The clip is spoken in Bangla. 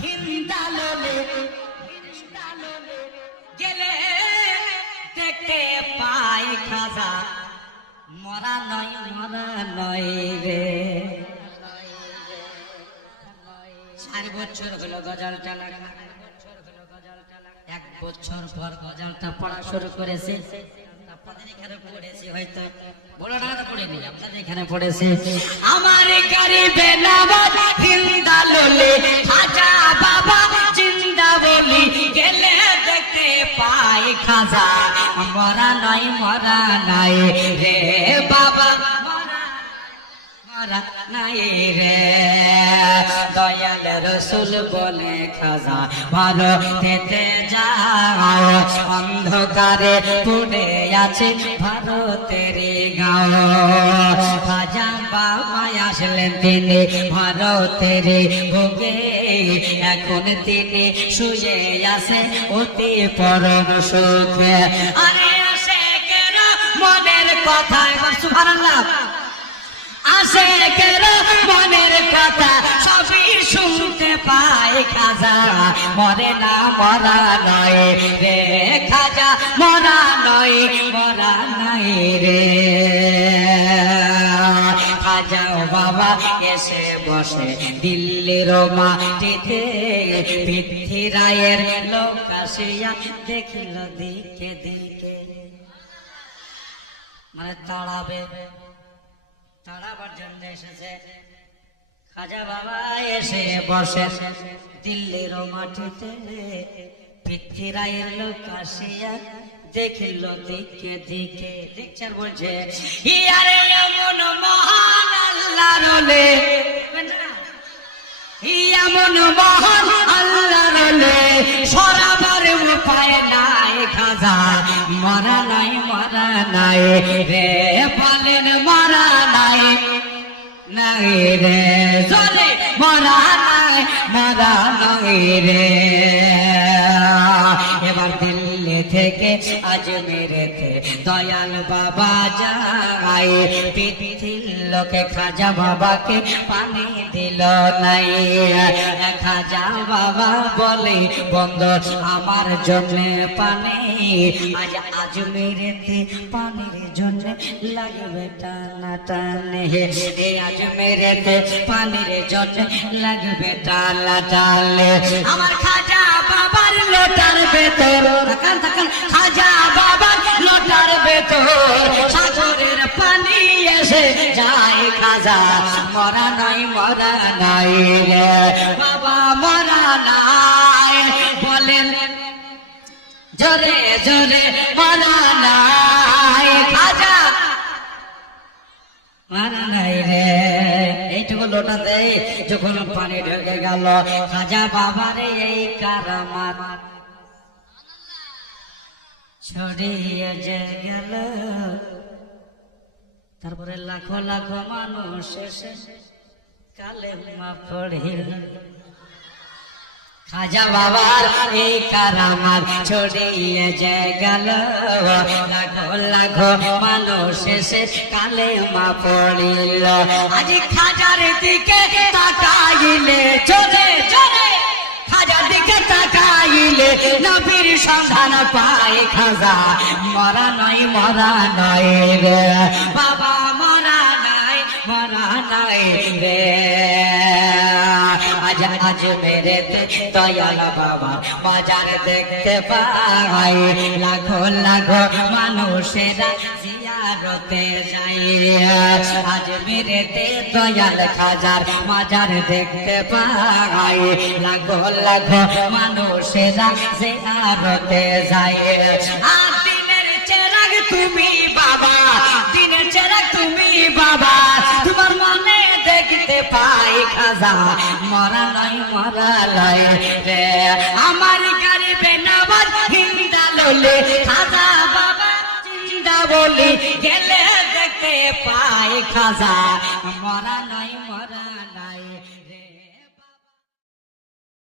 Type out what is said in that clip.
হিন্দালোলে গেলে দেখতে পাই খাজা মরা নয় রে। 4 বছর হলো গজলটা লেখা, 1 বছর পর গজলটা পড়া শুরু করেছে। আপনাদের এখানে পড়েছি হয়তো, বলো না তো পড়েনি, আপনাদের এখানে পড়েছে। আমার গরিবে নওয়াজ হিন্দালোলে খাজা বাবা জিন্দা বলি গেলে দেখতে পাই খাজা মরা নাই রে বাবা মরা নাই রে। দয়াল রসুল বলে খাজা ভারতেতে যাও, অন্ধকারে পড়ে আছে ভারতের গাঁও। খাজা বাবা আসলেন তিনি ভারতের ভোগে, এখন তিনি শুয়ে আছে অতি পরম সুখে। আরে আসে কেন মনের কথা, এবার সুবহানাল্লাহ। আসে কেন মনের কথা সবই শুনতে পাই খাজা মরে না মরা নয় রে। খাজা মরা নাই রে। খাজা বাবা এসে বসে দিল্লির মাটিতে, পৃথ্বীরায়ের লোক আসিয়া দেখল দিকে দিকে, মানে তাড়াবার জন্য এসেছে। খাজা বাবা এসে বসে দিল্লির মাটিতে, পৃথ্বীরায়ের লোক আসিয়া দেখিল দিকে দিকে। দেখছে আর বলছে ইয়ারে এমন মহান আল্লাহর ওলি, এমন মহান আল্লাহর ওলি সরাবার উপায় নাই খাজা মরা নাই রে। বলেন মরা নাই রে, চলে মরা নাই রে। এবার দিল্লি থেকে আজমেরেতে দয়াল বাবা যায়, পৃথিবীর লোকে খাজা বাবাকে পানি দিল নাই। খাজা বাবা বলে বন্ধ আমার জন্য পানি, আজ আজমেরেতে পানির জন্য লাগবে টানা টানে। আজমেরেতে পানির জন্য লাগবে টানা টানে। আমার খাজা বাবার লোটার ভেতর থাকান খাজা বাবার লোটার ভেতর সাগরের পানি এসে যায় খাজা মরা নাই রে বাবা মরা নাই। বলেন জোরে জোরে মরা নাই খাজা মরা নাই রে। এইটুকু লোটা দেয় যখন পানি ঢুকে গেল খাজা বাবারে এই কারামাত ছড়িয়ে যে গেল। তারপরে লাখো লাখো মানুষ এসে কালেমা পড়িল। খাজা বাবার এই কারামাত ছড়িয়ে যে গেল, লাখো লাখো মানুষ এসে কালেমা পড়িল। আজ খাজার দিকে তাকাইলে চলে চলে, খাজার দিকে তাকাইলে নবীর সন্ধান পায় খাজা মরা নাই রে বাবা মরা নাই রে। আজ মেরেতে দয়াল বাবা বাজার দেখতে পাই, লাখো লাখো মানুষেরা জিয়ারতে যায়। আজ মেরেতে দয়াল খাজার মাজার দেখতে পাই, লাখো লাখো মানুষেরা জিয়ারতে যায়। আর দিনের চেরাগ তুমি বাবা, দিনের চেরাগ তুমি বাবা, তোমার মনে দেখতে পাই খাজা মরা নাই রে। আমার গরিবে নওয়াজ হিন্দালোলে খাজা বাবা জিন্দা বলি গেলে দেখতে পাই খাজা মরা নাই